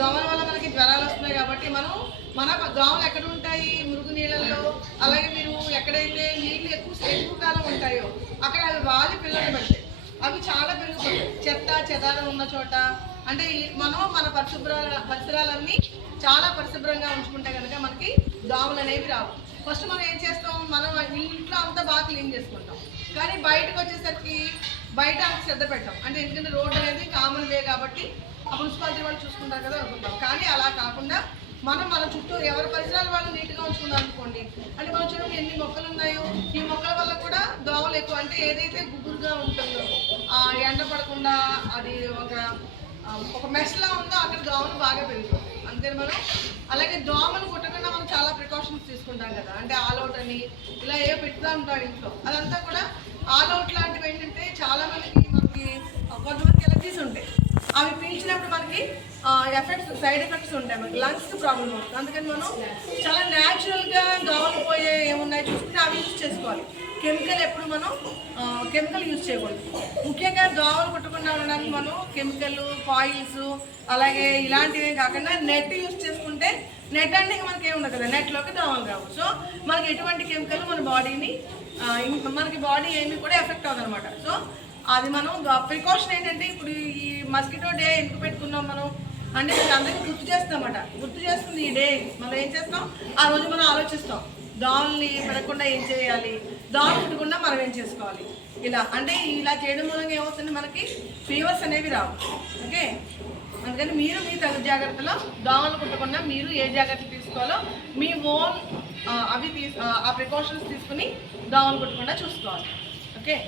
దోమల వల్ల మనకి జ్వరాలు వస్తున్నాయి కాబట్టి మన దోమలు ఎక్కడ ఉంటాయి, మురుగు నీళ్ళల్లో. అలాగే మీరు ఎక్కడైతే నీళ్ళు ఎక్కువ కాలం ఉంటాయో అక్కడ అవి వాలి పిల్లలు పెడతాయి. అవి చాలా పెరుగుతాయి చెత్త చెదారం ఉన్న చోట. అంటే మన పరిసరాలన్నీ చాలా పరిశుభ్రంగా ఉంచుకుంటే కనుక మనకి దోమలు అనేవి రావు. ఫస్ట్ మనం ఏం చేస్తాం, మనం ఇంట్లో అంతా బాగా క్లీన్ చేసుకుంటాం, కానీ బయటకు వచ్చేసరికి బయట అంత శ్రద్ధ పెట్టాం. అంటే ఎందుకంటే రోడ్ అనేది కామన్ వే కాబట్టి ఆ మున్సిపాలిటీ వాళ్ళు చూసుకుంటారు కదా అనుకుంటాం. కానీ అలా కాకుండా మన చుట్టూ ఎవరి పరిసరాలు వాళ్ళు నీట్గా ఉంచుకున్నాం అనుకోండి. అంటే మన చుట్టూ ఎన్ని మొక్కలు ఉన్నాయో ఈ మొక్కల వల్ల కూడా దోమలు ఎక్కువ. అంటే ఏదైతే గుబురుగా ఉంటుందో ఎండ పడకుండా అది ఒక మెస్లా ఉందో అక్కడ దోమలు బాగా పెరుగుతాయి. అంతే మనం అలాగే దోమలు కుట్టకుండా మనం చాలా ప్రికాషన్స్ తీసుకుంటాం కదా. అంటే ఆల్అవుట్ అని ఇలా పెడుతూ ఉంటాం ఇంట్లో. అదంతా కూడా ఆల్అవుట్ లాంటివి ఏంటంటే చాలా మనకి కొంతమందికి ఎలర్జీస్ ఉంటాయి. అవి పీల్చినప్పుడు మనకి సైడ్ ఎఫెక్ట్స్ ఉంటాయి, మనకి లంగ్స్కి ప్రాబ్లం అవుతుంది. అందుకని మనం చాలా న్యాచురల్గా దోమలు పోయే ఏమున్నాయో చూసుకుంటే అవి యూజ్ చేసుకోవాలి. కెమికల్ ఎప్పుడు మనం కెమికల్ యూజ్ చేయకూడదు. ముఖ్యంగా దోమలు కుట్టకుండా ఉండడానికి మనం కెమికల్ కాయిల్స్ అలాగే ఇలాంటివి కాకుండా నెట్ యూజ్ చేసుకుంటే నెట్ అంటే మనకి ఏముండదు కదా, నెట్లోకి దోమలు రావు. సో మనకి ఎటువంటి కెమికల్ మన బాడీని మనకి బాడీ ఏమి కూడా ఎఫెక్ట్ అవ్వదు అనమాట. సో అది మనం ప్రికాషన్ ఏంటంటే ఇప్పుడు ఈ మస్కిటో డే ఎందుకు పెట్టుకున్నాం మనం అంటే అందరికీ గుర్తు చేస్తామట. గుర్తు చేస్తుంది ఈ డే. మనం ఏం చేస్తాం, ఆ రోజు మనం ఆలోచిస్తాం దోమల్ని పెరగకుండా ఏం చేయాలి, దోమలు కుట్టకుండా మనం ఏం చేసుకోవాలి. ఇలా చేయడం మూలంగా ఏమవుతుంది, మనకి ఫీవర్స్ అనేవి రావు. ఓకే, అందుకని మీరు మీ తగు జాగ్రత్తలో దోమలు కుట్టకుండా మీరు ఏ జాగ్రత్తలు తీసుకోవాలో మీ ఓన్ ఆ ప్రికాషన్స్ తీసుకుని దోమలు కుట్టకుండా చూసుకోవాలి. ఓకే.